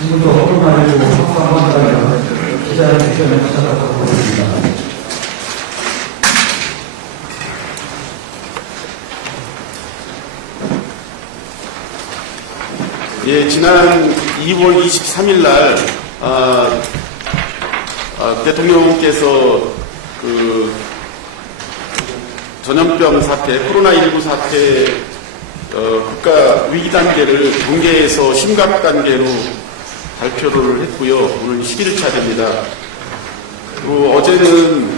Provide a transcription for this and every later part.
지금도 코로나19 확산 기자의 주변에 찾아가고 있습니다. 예, 지난 2월 23일 날 대통령께서 그 전염병 사태, 코로나19 사태 국가 위기 단계를 경계에서 심각 단계로 발표를 했고요. 오늘 11일차 됩니다. 그리고 어제는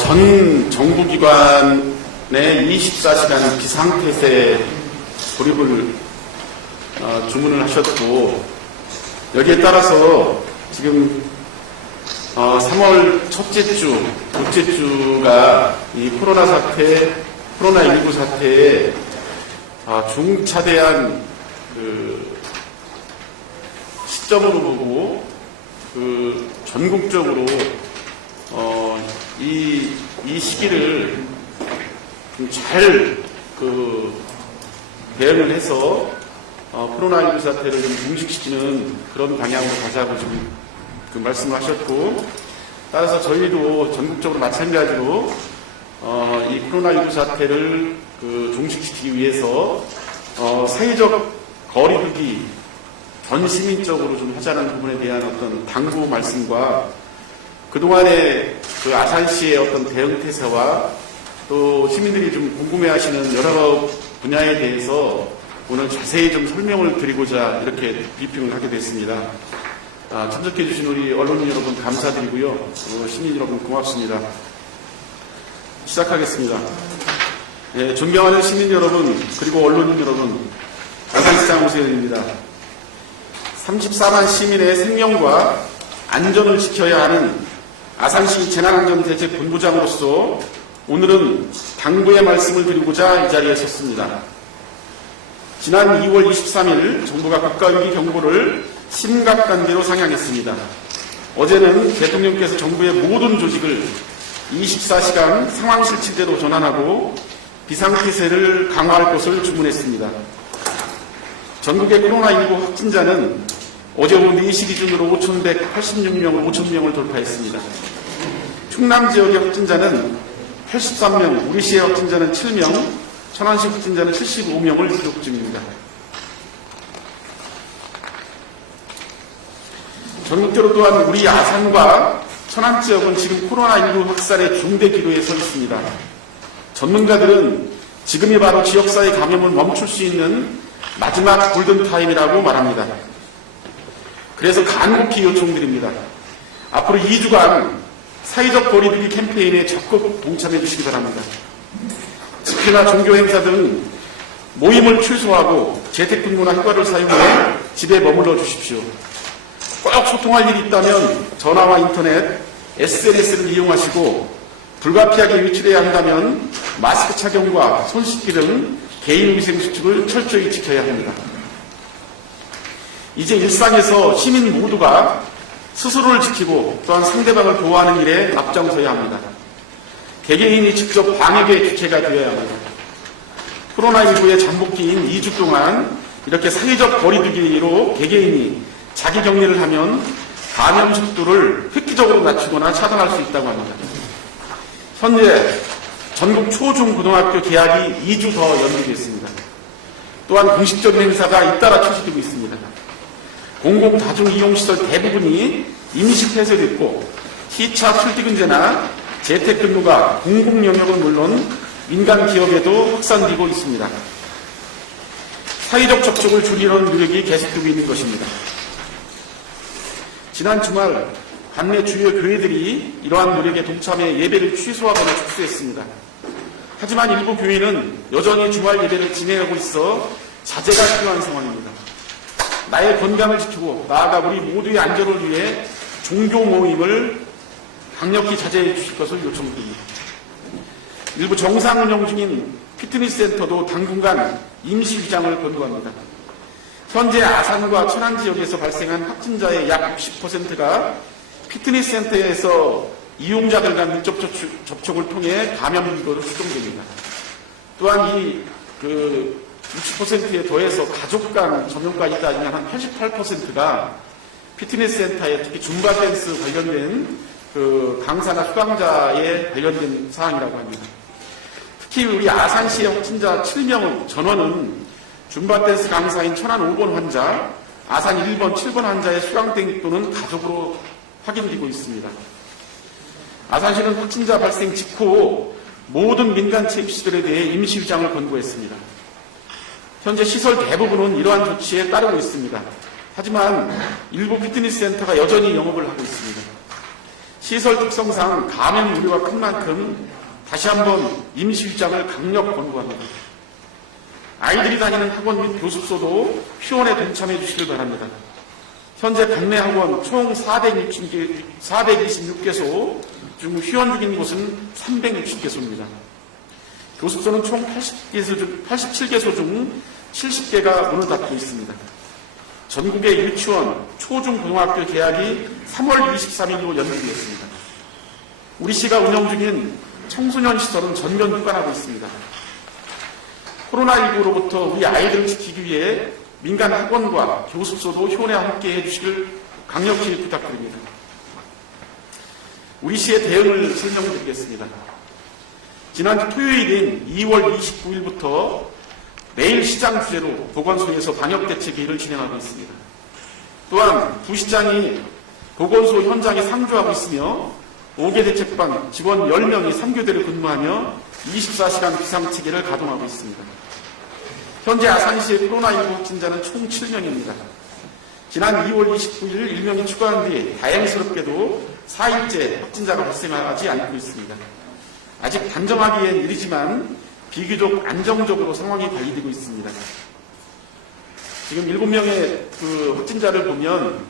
전 정부기관의 24시간 비상태세 돌입을 주문을 하셨고, 여기에 따라서 지금 3월 첫째 주, 둘째 주가 이 코로나19 사태에 중차대한 그 시점으로 보고 전국적으로 이 시기를 좀 잘 대응을 해서 코로나19 사태를 좀 종식시키는 그런 방향으로 가자고 좀 말씀을 하셨고, 따라서 저희도 전국적으로 마찬가지로 이 코로나19 사태를 종식시키기 위해서 사회적 거리두기 전 시민적으로 좀 하자는 부분에 대한 어떤 당부 말씀과 그동안의 아산시의 어떤 대응 태세와 또 시민들이 좀 궁금해하시는 여러 분야에 대해서 오늘 자세히 좀 설명을 드리고자 이렇게 브리핑을 하게 됐습니다. 참석해 주신 우리 언론인 여러분 감사드리고요. 시민 여러분 고맙습니다. 시작하겠습니다. 예, 존경하는 시민 여러분 그리고 언론인 여러분, 아산시장 오세훈입니다. 34만 시민의 생명과 안전을 지켜야 하는 아산시 재난안전대책본부장으로서 오늘은 당부의 말씀을 드리고자 이 자리에 섰습니다. 지난 2월 23일 정부가 국가위기 경보를 심각 단계로 상향했습니다. 어제는 대통령께서 정부의 모든 조직을 24시간 상황실질대로 전환하고 비상태세를 강화할 것을 주문했습니다. 전국의 코로나19 확진자는 어제 오후 4시 기준으로 5,186명을 돌파했습니다. 충남 지역의 확진자는 83명, 우리시의 확진자는 7명, 천안시 확진자는 75명을 기록 중입니다. 전국적으로 또한 우리 아산과 천안 지역은 지금 코로나19 확산의 중대 기로에 서 있습니다. 전문가들은 지금이 바로 지역사회 감염을 멈출 수 있는 마지막 골든타임이라고 말합니다. 그래서 간곡히 요청드립니다. 앞으로 2주간 사회적 거리두기 캠페인에 적극 동참해 주시기 바랍니다. 집회나 종교 행사 등 모임을 취소하고 재택근무나 휴가를 사용해 집에 머물러 주십시오. 꼭 소통할 일이 있다면 전화와 인터넷, SNS를 이용하시고 불가피하게 외출해야 한다면 마스크 착용과 손 씻기 등 개인위생수칙을 철저히 지켜야 합니다. 이제 일상에서 시민 모두가 스스로를 지키고 또한 상대방을 보호하는 일에 앞장서야 합니다. 개개인이 직접 방역의 주체가 되어야 합니다. 코로나19의 잠복기인 2주 동안 이렇게 사회적 거리두기로 개개인이 자기 격리를 하면 감염 속도를 획기적으로 낮추거나 차단할 수 있다고 합니다. 현재 전국 초중고등학교 개학이 2주 더 연기됐습니다. 또한 공식적인 행사가 잇따라 취소되고 있습니다. 공공다중이용시설 대부분이 임시 폐쇄됐고 시차 출퇴근제나 재택근무가 공공영역은 물론 민간 기업에도 확산되고 있습니다. 사회적 접촉을 줄이려는 노력이 계속되고 있는 것입니다. 지난 주말 관내 주요 교회들이 이러한 노력에 동참해 예배를 취소하거나 축소했습니다. 하지만 일부 교회는 여전히 주말 예배를 진행하고 있어 자제가 필요한 상황입니다. 나의 건강을 지키고 나아가 우리 모두의 안전을 위해 종교 모임을 강력히 자제해 주실 것을 요청드립니다. 일부 정상 운영 중인 피트니스 센터도 당분간 임시 위장을 권고합니다. 현재 아산과 천안 지역에서 발생한 확진자의 약 60%가 피트니스 센터에서 이용자들 간 밀접 접촉을 통해 감염 기도로 추정됩니다. 또한 이 60%에 더해서 가족 간 전염까지 따지면 한 88%가 피트니스 센터에 특히 줌바 댄스 관련된 강사나 수강자에 관련된 사항이라고 합니다. 특히 우리 아산시의 확진자 7명 전원은 줌바 댄스 강사인 천안 5번 환자, 아산 1번, 7번 환자의 수강된 또는 가족으로 확인되고 있습니다. 아산시는 확진자 발생 직후 모든 민간 체육시설에 대해 임시휴장을 권고했습니다. 현재 시설 대부분은 이러한 조치에 따르고 있습니다. 하지만 일부 피트니스 센터가 여전히 영업을 하고 있습니다. 시설 특성상 감염 우려가 큰 만큼 다시 한번 임시휴장을 강력 권고합니다. 아이들이 다니는 학원 및 교습소도 휴원에 동참해 주시길 바랍니다. 현재 관내 학원 총 426개소 중 휴원 중인 곳은 360개소입니다. 교습소는 총 87개소 중 70개가 문을 닫고 있습니다. 전국의 유치원, 초중고등학교 개학이 3월 23일로 연기되었습니다. 우리 시가 운영 중인 청소년 시설은 전면 휴관하고 있습니다. 코로나19로부터 우리 아이들을 지키기 위해 민간 학원과 교습소도 휴원에 함께 해주시길 강력히 부탁드립니다. 우리 시의 대응을 설명드리겠습니다. 지난 토요일인 2월 29일부터 매일 시장 주재로 보건소에서 방역대책회의를 진행하고 있습니다. 또한 부시장이 보건소 현장에 상주하고 있으며 5개 대책반 직원 10명이 3교대를 근무하며 24시간 비상체계를 가동하고 있습니다. 현재 아산시의 코로나19 확진자는 총 7명입니다. 지난 2월 29일 1명이 추가한 뒤 다행스럽게도 4일째 확진자가 발생하지 않고 있습니다. 아직 단정하기엔 이르지만 비교적 안정적으로 상황이 관리되고 있습니다. 지금 7명의 그 확진자를 보면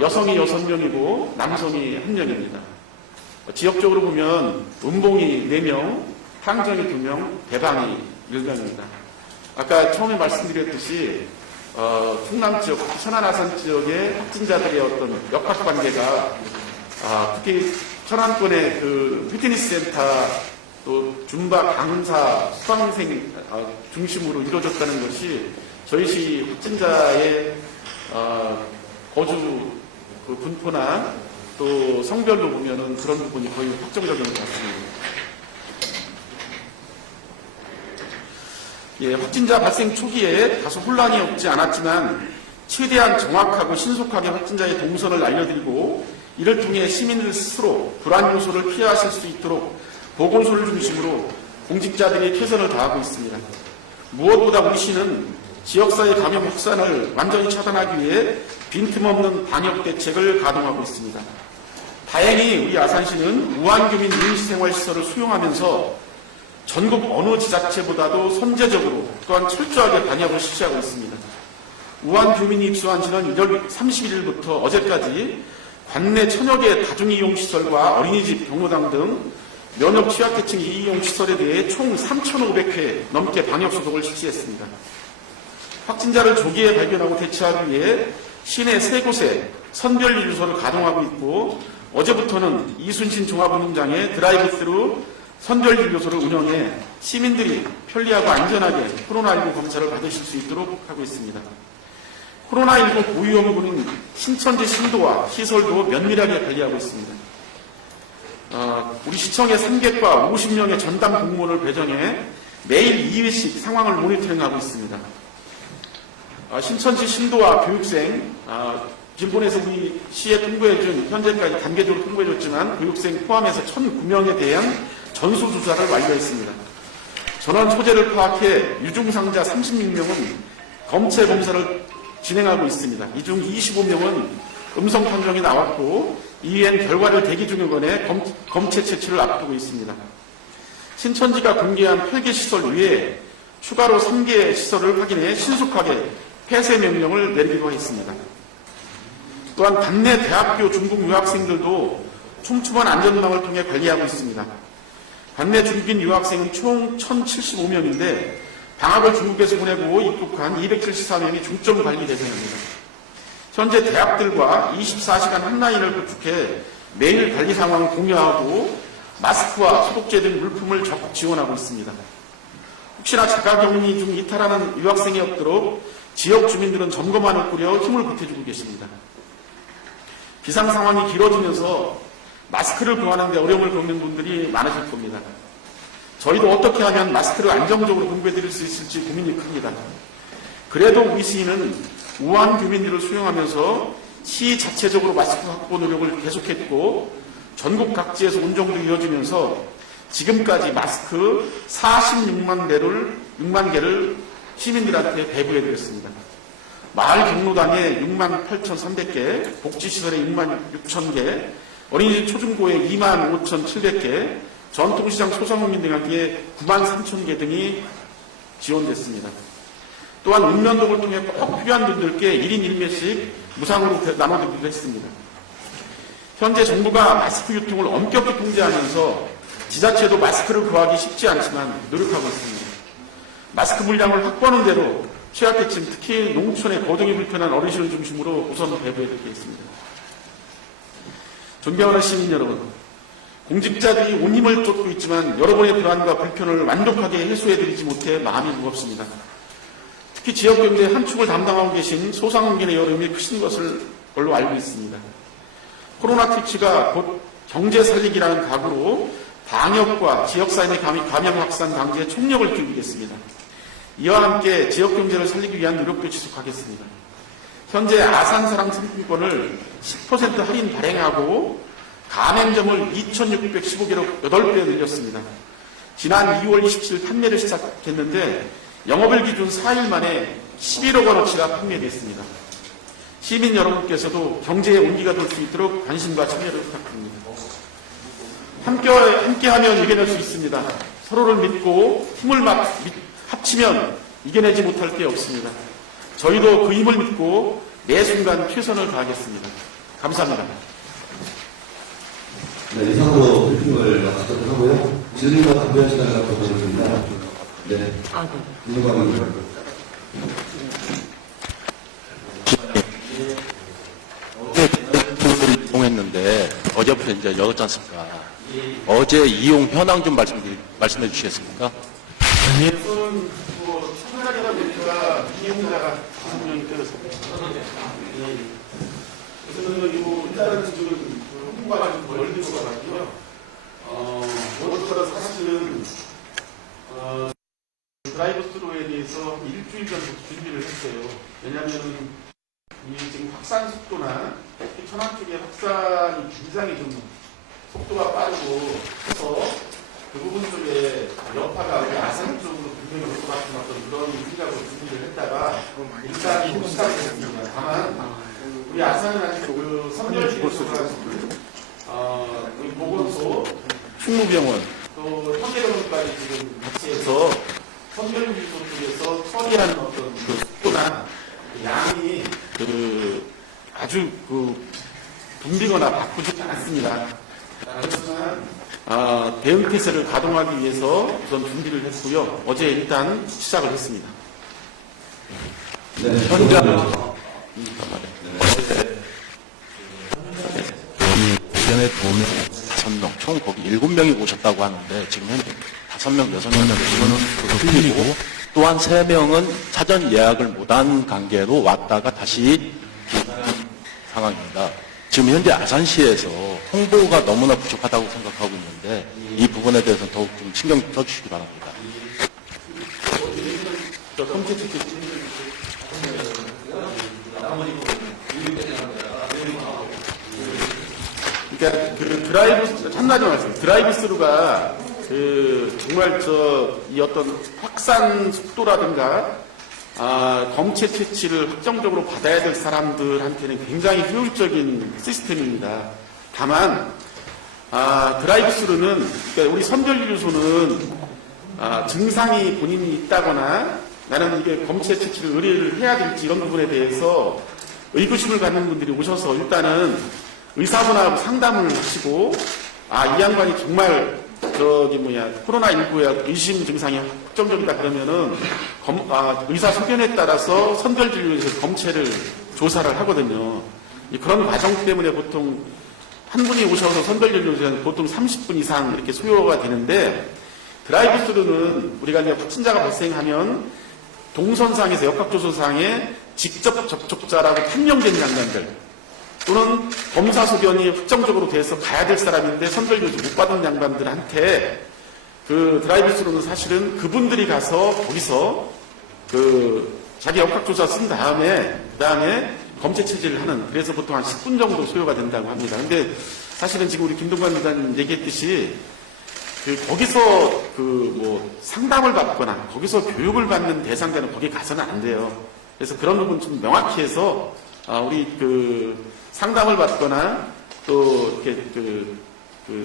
여성이 6명이고 남성이 1명입니다. 지역적으로 보면 음봉이 4명, 항정이 2명, 대방이 1명입니다. 아까 처음에 말씀드렸듯이 충남 지역, 천안 아산 지역의 확진자들의 어떤 역학관계가 특히 천안권의 그 피트니스 센터 또 줌바 강사 수강생 중심으로 이루어졌다는 것이 저희 시 확진자의 거주 그 분포나 또 성별로 보면은 그런 부분이 거의 확정적인 것 같습니다. 예, 확진자 발생 초기에 다소 혼란이 없지 않았지만 최대한 정확하고 신속하게 확진자의 동선을 알려드리고 이를 통해 시민들 스스로 불안 요소를 피하실 수 있도록 보건소를 중심으로 공직자들이 최선을 다하고 있습니다. 무엇보다 우리 시는 지역사회 감염 확산을 완전히 차단하기 위해 빈틈없는 방역 대책을 가동하고 있습니다. 다행히 우리 아산시는 우한교민 임시생활시설을 수용하면서 전국 어느 지자체보다도 선제적으로 또한 철저하게 방역을 실시하고 있습니다. 우한교민이 입소한 지난 1월 31일부터 어제까지 관내 1000여 개 다중이용시설과 어린이집, 경로당 등 면역 취약계층 이용시설에 대해 총 3,500회 넘게 방역소독을 실시했습니다. 확진자를 조기에 발견하고 대처하기 위해 시내 3곳에 선별진료소를 가동하고 있고 어제부터는 이순신 종합운동장에 드라이브스루 선별진료소를 운영해 시민들이 편리하고 안전하게 코로나19 검사를 받으실 수 있도록 하고 있습니다. 코로나19 고위험군인 신천지 신도와 시설도 면밀하게 관리하고 있습니다. 우리 시청의 3객과 50명의 전담 공무원을 배정해 매일 2회씩 상황을 모니터링하고 있습니다. 신천지 신도와 교육생, 기본에서 우리 시에 통보해준, 현재까지 단계적으로 통보해줬지만 교육생 포함해서 1,009명에 대한 전수조사를 완료했습니다. 전원 소재를 파악해 유증상자 36명은 검체 검사를 진행하고 있습니다. 이 중 25명은 음성 판정이 나왔고 이후엔 결과를 대기 중에 관해 검체 채취를 앞두고 있습니다. 신천지가 공개한 8개 시설 외에 추가로 3개 시설을 확인해 신속하게 폐쇄 명령을 내리기로 했습니다. 또한 관내 대학교 중국 유학생들도 촘촘한 안전망을 통해 관리하고 있습니다. 관내 중국인 유학생은 총 1,075명인데 방학을 중국에서 보내고 입국한 274명이 중점 관리 대상입니다. 현재 대학들과 24시간 핫라인을 구축해 매일 관리 상황을 공유하고 마스크와 소독제 등 물품을 적극 지원하고 있습니다. 혹시나 자가격리 중 이탈하는 유학생이 없도록 지역 주민들은 점검안을 꾸려 힘을 보태주고 계십니다. 비상 상황이 길어지면서 마스크를 구하는 데 어려움을 겪는 분들이 많으실 겁니다. 저희도 어떻게 하면 마스크를 안정적으로 공급해드릴 수 있을지 고민이 큽니다. 그래도 우리 시는 우한 교민들을 수용하면서 시 자체적으로 마스크 확보 노력을 계속했고 전국 각지에서 운정도 이어지면서 지금까지 마스크 46만 개를 시민들한테 배부해드렸습니다. 마을 경로당에 6만 8,300개, 복지시설에 6만 6천 개, 어린이집 초중고에 2만 5,700개, 전통시장 소상공인 등에게 9만 3천 개 등이 지원됐습니다. 또한 읍면동을 통해 꼭 필요한 분들께 1인 1매씩 무상으로 나눠드리기도 했습니다. 현재 정부가 마스크 유통을 엄격히 통제하면서 지자체도 마스크를 구하기 쉽지 않지만 노력하고 있습니다. 마스크 물량을 확보하는 대로 취약계층, 특히 농촌의 거동이 불편한 어르신을 중심으로 우선 배부해드리겠습니다. 존경하는 시민 여러분, 공직자들이 온 힘을 쏟고 있지만 여러분의 불안과 불편을 완벽하게 해소해드리지 못해 마음이 무겁습니다. 특히 지역경제 한 축을 담당하고 계신 소상공인의 여름이 크신 것을 걸로 알고 있습니다. 코로나 퇴치가 곧 경제 살리기라는 각오로 방역과 지역사회의 감염 확산 방지에 총력을 기울이겠습니다. 이와 함께 지역경제를 살리기 위한 노력도 지속하겠습니다. 현재 아산사랑 상품권을 10% 할인 발행하고 가맹점을 2,615개로 8배 늘렸습니다. 지난 2월 27일 판매를 시작했는데 영업일 기준 4일 만에 11억 원어치가 판매됐습니다. 시민 여러분께서도 경제의 온기가 돌 수 있도록 관심과 참여를 부탁드립니다. 함께하면 이겨낼 수 있습니다. 서로를 믿고 힘을 합치면 이겨내지 못할 게 없습니다. 저희도 그 힘을 믿고 매 순간 최선을 다하겠습니다. 감사합니다. 네, 이상으로 브리핑을 마치도록 하고요. 질문과 답변 시간을 갖도록 하겠습니다. 네. 이동관입니다. 이용했는데 어제부터 이제 열었지 않습니까? 어제 이용 현황 좀 말씀해 주시겠습니까? 예, 저는 참가자가 보니까 이용자가 5명이 되었습니다. 그래서 일단은 지금 홍보가 좀 멀리 들어가고요. 무엇보다 사실은 드라이브 스루에 대해서 일주일 전부터 준비를 했어요. 왜냐하면 지금 확산 속도나 특히 천안 쪽의 확산이 굉장히 좀 속도가 빠르고 해서 그 부분 쪽에 여파가 우리 아산 쪽으로 분명히 올 것 같은 어떤 그런 생각으로 준비를 했다가 일단 시작이 됐습니다. 다만 우리 아산은 아직 그 선별지구소가 우리 보건소, 충무병원 또 현대병원까지 지금 같이 해서 선별지구소 쪽에서 처리하는 어떤 그 속도나 그 양이 아주 붐비거나 바쁘지 않습니다. 그렇지만 대응 태세를 가동하기 위해서 우선 준비를 했고요. 어제 일단 시작을 했습니다. 네, 현장 예전에 보면 5명, 총 거기 7명이 오셨다고 하는데 지금 현재 5명, 6명 이거는 틀리고 또한 3명은 사전 예약을 못한 관계로 왔다가 다시 귀가한 상황입니다. 지금 현재 아산시에서 홍보가 너무나 부족하다고 생각하고 있는데 이 부분에 대해서 더욱 좀 신경 써주시기 바랍니다. 그러니까 한마디 말씀, 드라이브 스루가 정말 이 어떤 확산 속도라든가 검체 채취를 확정적으로 받아야 될 사람들한테는 굉장히 효율적인 시스템입니다. 다만 드라이브 스루는 그러니까 우리 선별진료소는 증상이 본인이 있다거나 나는 이게 검체 채취를 의뢰를 해야 될지 이런 부분에 대해서 의구심을 갖는 분들이 오셔서 일단은 의사분하고 상담을 하시고 이 양반이 정말 코로나19에 의심 증상이 확정적이다 그러면은 의사 소견에 따라서 선별진료소에서 검체를 조사를 하거든요. 그런 과정 때문에 보통 한 분이 오셔서 선별진료소에는 보통 30분 이상 이렇게 소요가 되는데 드라이브 스루는 우리가 이제 확진자가 발생하면 동선상에서 역학조서상에 직접 접촉자라고 판명된 양반들 또는 검사 소견이 확정적으로 돼서 가야 될 사람인데 선별진료소 못 받은 양반들한테 그 드라이브스루는 사실은 그분들이 가서 거기서 그 자기 역학조사 쓴 다음에 그 다음에 검체 체질을 하는, 그래서 보통 한 10분 정도 소요가 된다고 합니다. 근데 사실은 지금 우리 김동관 기자님 얘기했듯이 거기서 상담을 받거나 거기서 교육을 받는 대상자는 거기 가서는 안 돼요. 그래서 그런 부분 좀 명확히 해서 우리 상담을 받거나 또 이렇게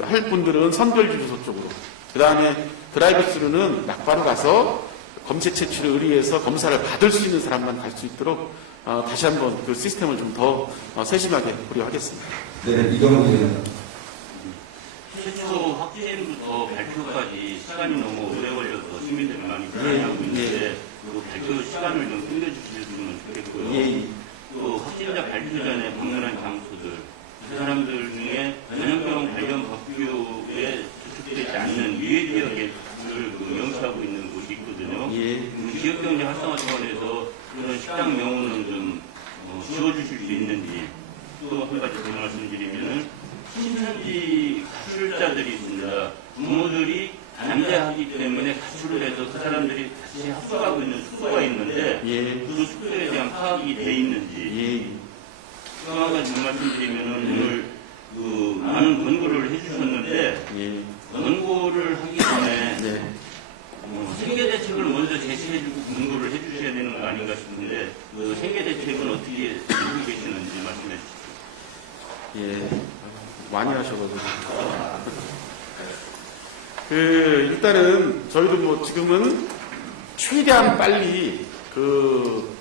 할 분들은 선별주소소 쪽으로, 그 다음에 드라이브스루는 막바로 가서 검체 채취를 의뢰해서 검사를 받을 수 있는 사람만 갈 수 있도록 다시 한번 그 시스템을 좀 더 세심하게 고려하겠습니다. 네, 이경우 기자님. 최초 확진부터 발표까지 시간이 너무 오래 걸려서 시민들이 많이 불안해하고 있는데 그 발표 시간을 좀 줄여주시면 좋겠고요. 예. 또 확진자 발표 전에 방문한 장소들, 그 사람들 중에 전염병 관련 법규에 저촉되지 않는 유해 지역을 명시하고 있는 곳이 있거든요. 예. 지역경제 활성화 차원에서 그런 식당 명호는 좀 지워주실 수 있는지, 또 한 가지 더 말씀드리면은 신천지 가출자들이 있습니다. 부모들이 반대하기 때문에 가출을 해서 그 사람들이 다시 합숙하고 있는 숙소가 있는데 예. 그 숙소에 대한 파악이 돼 있는지. 또 한 가지 말씀드리면은 오늘 많은 권고를 해주셨는데 권고를 하기 전에 네. 생계 대책을 먼저 제시해주고 권고를 해주셔야 되는 거 아닌가 싶은데 그 생계 대책은 어떻게 하고 계시는지 말씀해 주시죠. 예, 많이 하셔가지고. 일단은 저희도 지금은 최대한 빨리 그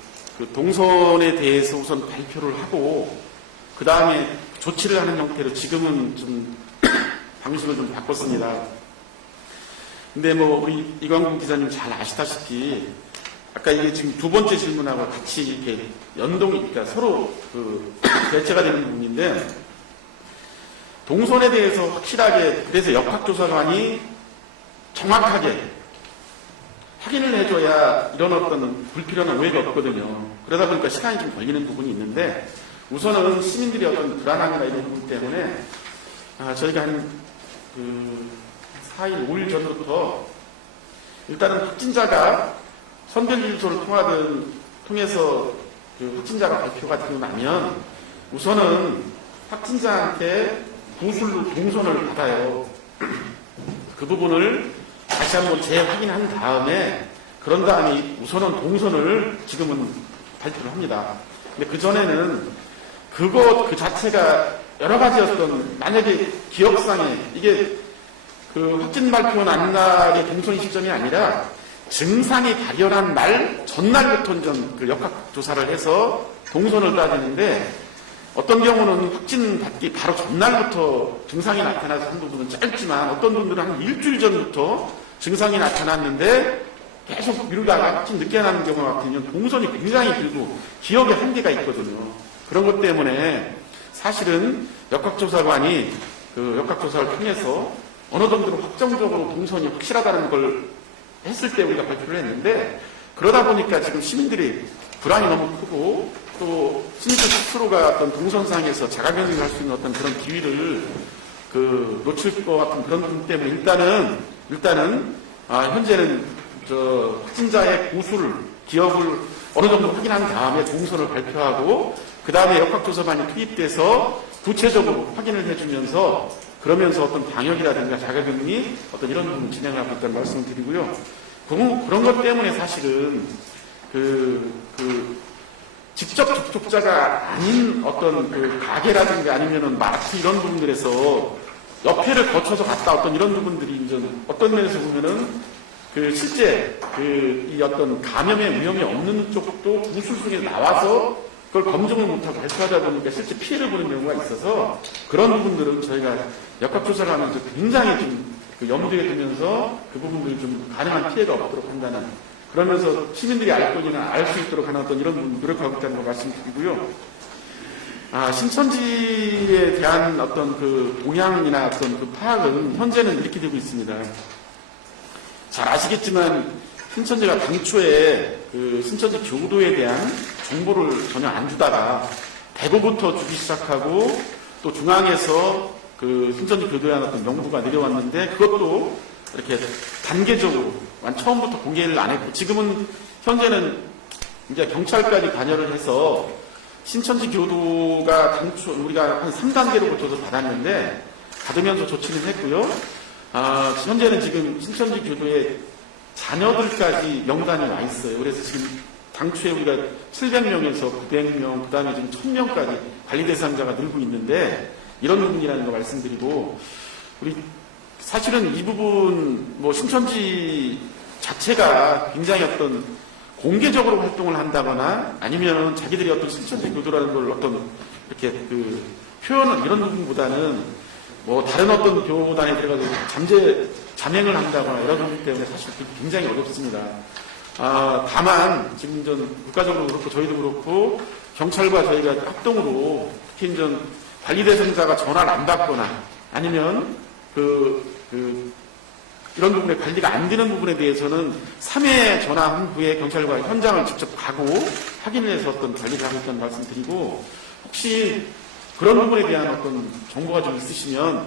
동선에 대해서 우선 발표를 하고 그 다음에 조치를 하는 형태로 지금은 좀 방식을 좀 바꿨습니다. 근데 우리 이광국 기자님 잘 아시다시피 아까 이게 지금 두 번째 질문하고 같이 이렇게 그러니까 서로 대체가 되는 부분인데, 동선에 대해서 확실하게, 그래서 역학조사관이 정확하게 확인을 해줘야 이런 어떤 불필요한 오해가 없거든요. 그러다 보니까 시간이 좀 걸리는 부분이 있는데, 우선은 시민들이 어떤 불안함이나 이런 부분 때문에 저희가 한 4일, 5일 전부터 일단은 확진자가 선별주소를 통해서 확진자가 발표가 되고 나면 우선은 확진자한테 구술로 동선을 받아요. 그 부분을 다시 한번 재확인한 다음에, 그런 다음에 우선은 동선을 지금은 발표를 합니다. 근데 그전에는 그 자체가 여러 가지였던, 만약에 기억상에 이게 확진 발표 난 날이 동선 시점이 아니라 증상이 발현한 날 전날부터 역학조사를 해서 동선을 따지는데, 어떤 경우는 확진 받기 바로 전날부터 증상이 나타나서 한 부분은 짧지만 어떤 분들은 한 일주일 전부터 증상이 나타났는데 계속 미루다가 확진 늦게 나는 경우가 같으면 동선이 굉장히 길고 기억에 한계가 있거든요. 그런 것 때문에 사실은 역학조사관이 역학조사를 통해서 어느 정도로 확정적으로 동선이 확실하다는 걸 했을 때 우리가 발표를 했는데, 그러다 보니까 지금 시민들이 불안이 너무 크고 또 시민들 스스로가 어떤 동선상에서 자가격리를 할 수 있는 어떤 그런 기회를 놓칠 것 같은 그런 부분 때문에 일단은 현재는 확진자의 고수를, 기억을 어느 정도 확인한 다음에 동선을 발표하고 그 다음에 역학조사반이 투입돼서 구체적으로 확인을 해주면서, 그러면서 어떤 방역이라든가 자가격리 어떤 이런 부분 진행을 하고 있다는 말씀을 드리고요. 그런 것 때문에 사실은 직접 접촉자가 아닌 어떤 가게라든가 아니면은 마트 이런 부분들에서 옆에를 거쳐서 갔다 어떤 이런 부분들이 이제 어떤 면에서 보면은 실제 이 어떤 감염의 위험이 없는 쪽도 구술 중에 나와서 그걸 검증을 못하고 발표하다 보니까 실제 피해를 보는 경우가 있어서, 그런 부분들은 저희가 역학조사를 하면서 굉장히 좀 염두에 두면서 그 부분들이 좀 가능한 피해가 없도록 한다는, 그러면서 시민들이 알 수 있도록 하는 어떤 이런 부분 노력하고 있다는 걸 말씀드리고요. 신천지에 대한 어떤 동향이나 어떤 파악은 현재는 이렇게 되고 있습니다. 잘 아시겠지만 신천지가 당초에 신천지 교도에 대한 정보를 전혀 안 주다가 대구부터 주기 시작하고 또 중앙에서 신천지 교도에 대한 어떤 명부가 내려왔는데, 그것도 이렇게 단계적으로 처음부터 공개를 안 했고 지금은 현재는 이제 경찰까지 관여를 해서 신천지 교도가 당초 우리가 한 3단계로 거쳐서 받았는데 받으면서 조치는 했고요. 현재는 지금 신천지 교도의 자녀들까지 명단이 와 있어요. 그래서 지금 당초에 우리가 700명에서 900명, 그 다음에 지금 1000명까지 관리 대상자가 늘고 있는데 이런 부분이라는 거 말씀드리고 우리 사실은 이 부분 뭐 신천지 자체가 굉장히 어떤 공개적으로 활동을 한다거나 아니면 자기들이 어떤 신천지 교도라는 걸 어떤 이렇게 그 표현을 이런 부분보다는 뭐 다른 어떤 교단에 들어가서 잠행을 한다거나 이런 부분 때문에 사실 굉장히 어렵습니다. 다만 지금 전 국가적으로 그렇고 저희도 그렇고 경찰과 저희가 합동으로 특히 이제 관리 대상자가 전화를 안 받거나 아니면 이런 부분에 관리가 안 되는 부분에 대해서는 3회 전화한 후에 경찰과 현장을 직접 가고 확인을 해서 어떤 관리를 하고 있다는 말씀 드리고 혹시 그런 부분에 대한 어떤 정보가 좀 있으시면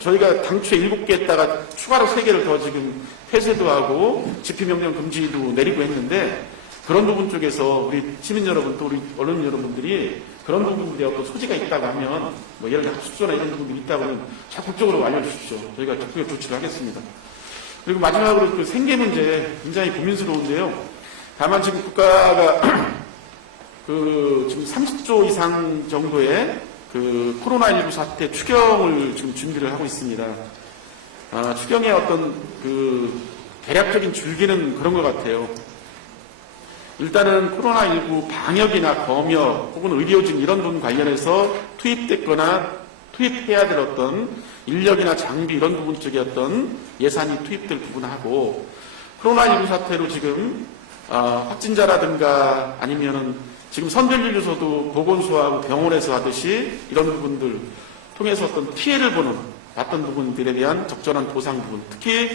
저희가 당초에 7개 했다가 추가로 3개를 더 지금 폐쇄도 하고 집행명령 금지도 내리고 했는데 그런 부분 쪽에서 우리 시민 여러분 또 우리 언론 여러분들이 그런 부분들에 어떤 소지가 있다고 하면 뭐 예를 들어 합숙소나 이런 부분들이 있다고 하면 적극적으로 알려주십시오. 저희가 적극 조치를 하겠습니다. 그리고 마지막으로 그 생계 문제 굉장히 고민스러운데요. 다만 지금 국가가 지금 30조 이상 정도의 그 코로나19 사태 추경을 지금 준비를 하고 있습니다. 추경의 어떤 대략적인 줄기는 그런 것 같아요. 일단은 코로나19 방역이나 검역 혹은 의료진 이런 부분 관련해서 투입됐거나 투입해야 될 어떤 인력이나 장비 이런 부분 쪽에 어떤 예산이 투입될 부분하고 코로나19 사태로 지금 확진자라든가 아니면은 지금 선별진료소도 보건소하고 병원에서 하듯이 이런 부분들 통해서 어떤 피해를 봤던 부분들에 대한 적절한 보상 부분 특히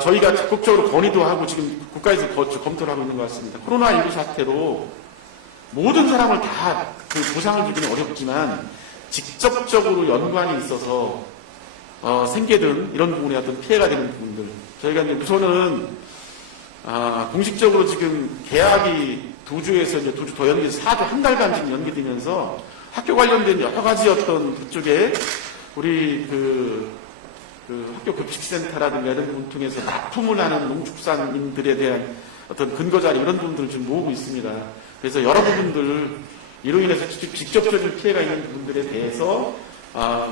저희가 적극적으로 건의도 하고 지금 국가에서 검토를 하고 있는 것 같습니다. 코로나19 사태로 모든 사람을 다 그 보상을 주기는 어렵지만 직접적으로 연관이 있어서 생계든 이런 부분에 어떤 피해가 되는 부분들 저희가 이제 우선은 공식적으로 지금 계약이 2주에서 이제 2주 더 연기돼서 4주 한 달간 지금 연기되면서 학교 관련된 여러 가지 어떤 그쪽에 우리 학교 급식센터라든가 이런 부분 통해서 납품을 하는 농축산인들에 대한 어떤 근거자리 이런 부분들을 지금 모으고 있습니다. 그래서 여러 부분들 이로 인해서 직접적인 피해가 있는 부분들에 대해서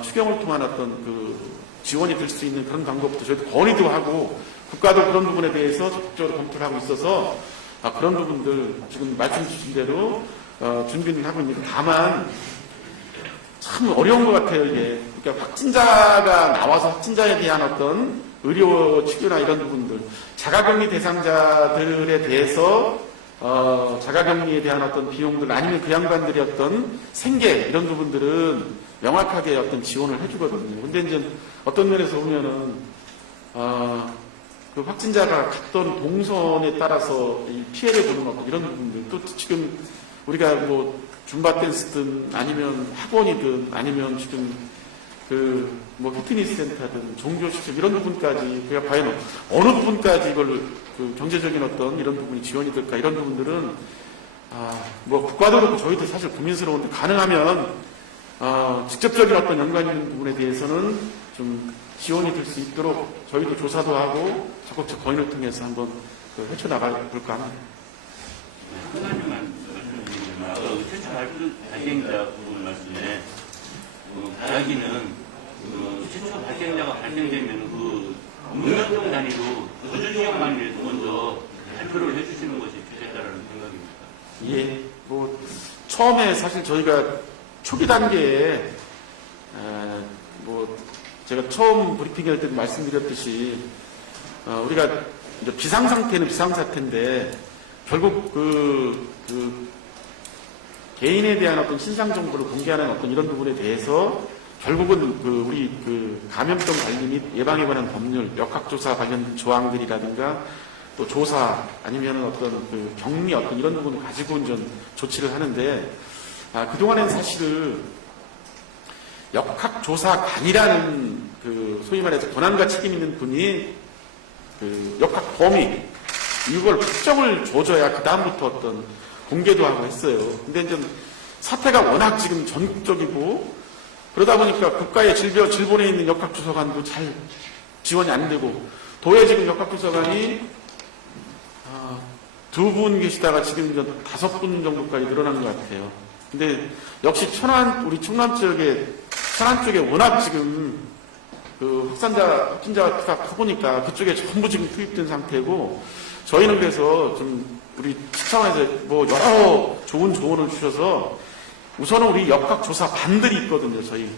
추경을 통한 어떤 지원이 될 수 있는 그런 방법도 저희도 건의도 하고 국가도 그런 부분에 대해서 적극적으로 검토를 하고 있어서 그런 부분들 지금 말씀 주신 대로 준비는 하고 있는데 다만 참 어려운 것 같아요 이게. 그러니까 확진자가 나와서 확진자에 대한 어떤 의료 치료나 이런 부분들 자가격리 대상자들에 대해서 자가격리에 대한 어떤 비용들 아니면 그 양반들의 어떤 생계 이런 부분들은 명확하게 어떤 지원을 해주거든요. 근데 이제 어떤 면에서 보면은 그 확진자가 갔던 동선에 따라서 이 피해를 보는 것 이런 부분들 또 지금 우리가 뭐 줌바 댄스든 아니면 학원이든 아니면 지금 뭐 피트니스 센터든 종교시설 이런 부분까지 그가 과연 어느 부분까지 이걸 경제적인 어떤 이런 부분이 지원이 될까 이런 부분들은 뭐 국가도 그렇고 저희도 사실 고민스러운데 가능하면 직접적인 어떤 연관 있는 부분에 대해서는 좀 지원이 될 수 있도록 저희도 조사도 하고 적극적 건의를 통해서 한번 헤쳐나가 볼까 합니다. 한 가지만 말씀드리면 최초 발생자 부분 말씀에 다락이는 최초 발생자가 발생되면 농협동 단위로 거주 지역만 위해서 먼저 발표를 해주시는 것이 좋겠다라는 생각입니다. 예, 뭐 처음에 사실 저희가 초기 단계에 뭐 제가 처음 브리핑할 때도 말씀드렸듯이 우리가 이제 비상상태는 비상사태인데 결국 개인에 대한 어떤 신상 정보를 공개하는 어떤 이런 부분에 대해서 결국은 우리 감염병 관리 및 예방에 관한 법률, 역학조사 관련 조항들이라든가 또 조사 아니면 어떤 격리 어떤 이런 부분을 가지고 조치를 하는데 그동안에는 사실 역학조사관이라는 그 소위 말해서 권한과 책임 있는 분이 그 역학 범위 이걸 확정을 줘줘야 그 다음부터 어떤 공개도 하고 했어요. 근데 이제 사태가 워낙 지금 전국적이고 그러다 보니까 국가의 질본에 있는 역학조사관도 잘 지원이 안 되고 도에 지금 역학조사관이 2분 계시다가 지금 이제 5분 정도까지 늘어난 것 같아요. 근데 역시 우리 충남 지역에 천안 쪽에 워낙 지금 그 확진자가 커보니까 그쪽에 전부 지금 투입된 상태고 저희는 그래서 좀 우리 시차원에서 뭐 여러 좋은 조언을 주셔서 우선은 우리 역학조사반들이 있거든요. 저희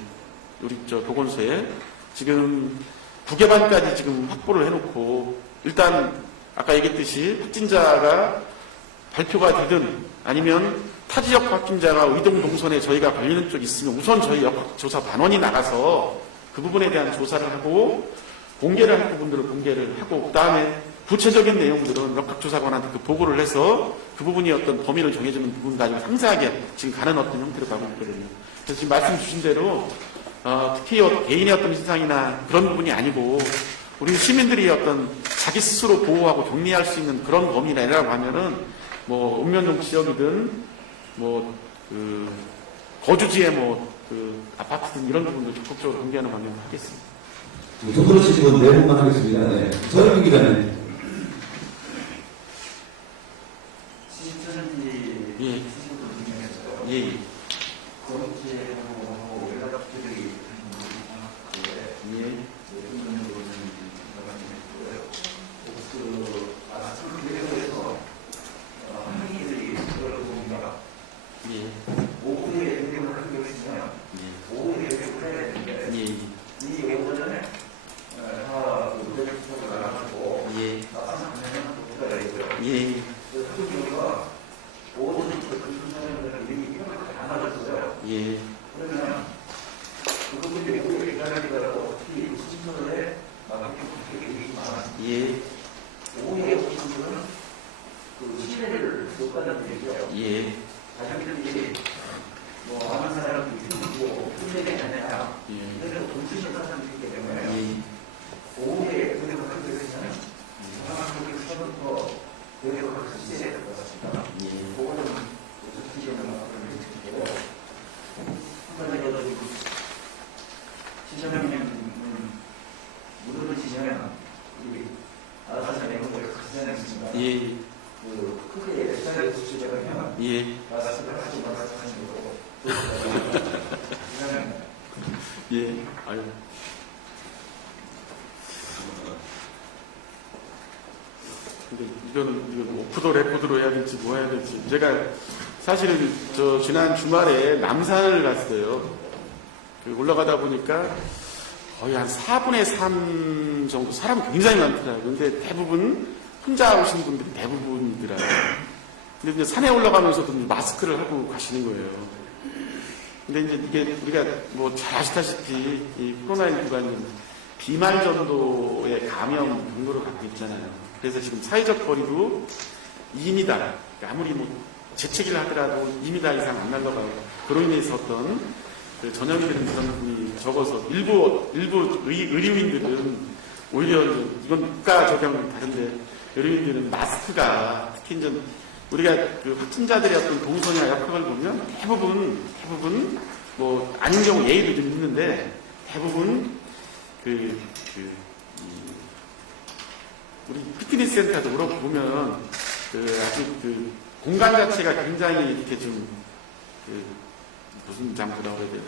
우리 보건소에 지금 9개반까지 지금 확보를 해놓고 일단 아까 얘기했듯이 확진자가 발표가 되든 아니면 타지역 확진자가 의동 동선에 저희가 걸리는 쪽이 있으면 우선 저희 역학조사반원이 나가서 그 부분에 대한 조사를 하고 공개를 할 부분들을 공개를 하고 그다음에 구체적인 내용들은 역학조사관한테 그 보고를 해서 그 부분이 어떤 범위를 정해주는 부분 가지고 상세하게 지금 가는 어떤 형태로 가고 있거든요. 그래서 지금 말씀 주신 대로 특히 개인의 어떤 신상이나 그런 부분이 아니고 우리 시민들이 어떤 자기 스스로 보호하고 격리할 수 있는 그런 범위라고 하면은 뭐 읍면동 지역이든 뭐 그 거주지의 뭐 그 아파트든 이런 부분도 적극적으로 공개하는 방향으로 하겠습니다. 두 분의 질문 네 분만 하겠습니다. 네. 서영 기자님. 예. 예. 근데 이건 오프더 레코드로 해야 될지 뭐 해야 될지. 제가 사실은 지난 주말에 남산을 갔어요. 올라가다 보니까 거의 한 4분의 3 정도 사람이 굉장히 많더라고요. 근데 대부분 혼자 오신 분들이 대부분이더라고요. 근데 이제 산에 올라가면서도 마스크를 하고 가시는 거예요. 근데 이제 이게 우리가 뭐 잘 아시다시피 이 코로나19가 비말 정도의 감염 경로를 갖고 있잖아요. 그래서 지금 사회적 거리도 2m, 그러니까 아무리 뭐 재채기를 하더라도 2m 이상 안 날라가고 그로 인해서 어떤 전염이 되는 그런 부분이 적어서 일부 의료인들은 오히려 이건 국가 적용은 다른데 의료인들은 마스크가 특히 이제 우리가 그 확진자들의 어떤 동선이나 역학을 보면 대부분 뭐 아닌 경우 예의도 좀 있는데 대부분 우리 피트니스 센터도 그렇고 보면 아주 공간 자체가 굉장히 이렇게 좀 무슨 장소라고 해야 되나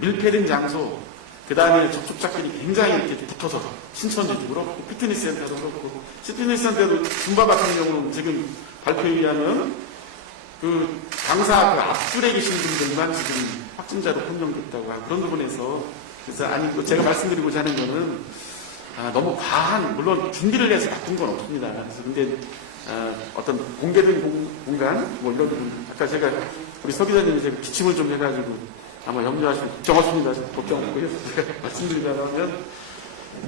밀폐된 장소 그 다음에 접촉자끼리 굉장히 이렇게 붙어서 신천지도 그렇고 피트니스 센터도 그렇고 피트니스 센터도 줌바 같은 경우는 지금 발표에 의하면 강사 앞줄에 계신 분들만 지금 확진자로 판정됐다고 하고 그런 부분에서 그래서 제가 말씀드리고자 하는 거는 너무 과한 물론 준비를 해서 나쁜 건 없습니다. 그래서 근데 어떤 공개된 공간 뭐 이런 부분 아까 제가 우리 서 기자님이 제가 기침을 좀 해가지고 아마 염려하시면 걱정 없습니다. 걱정 없고요. 말씀드리자면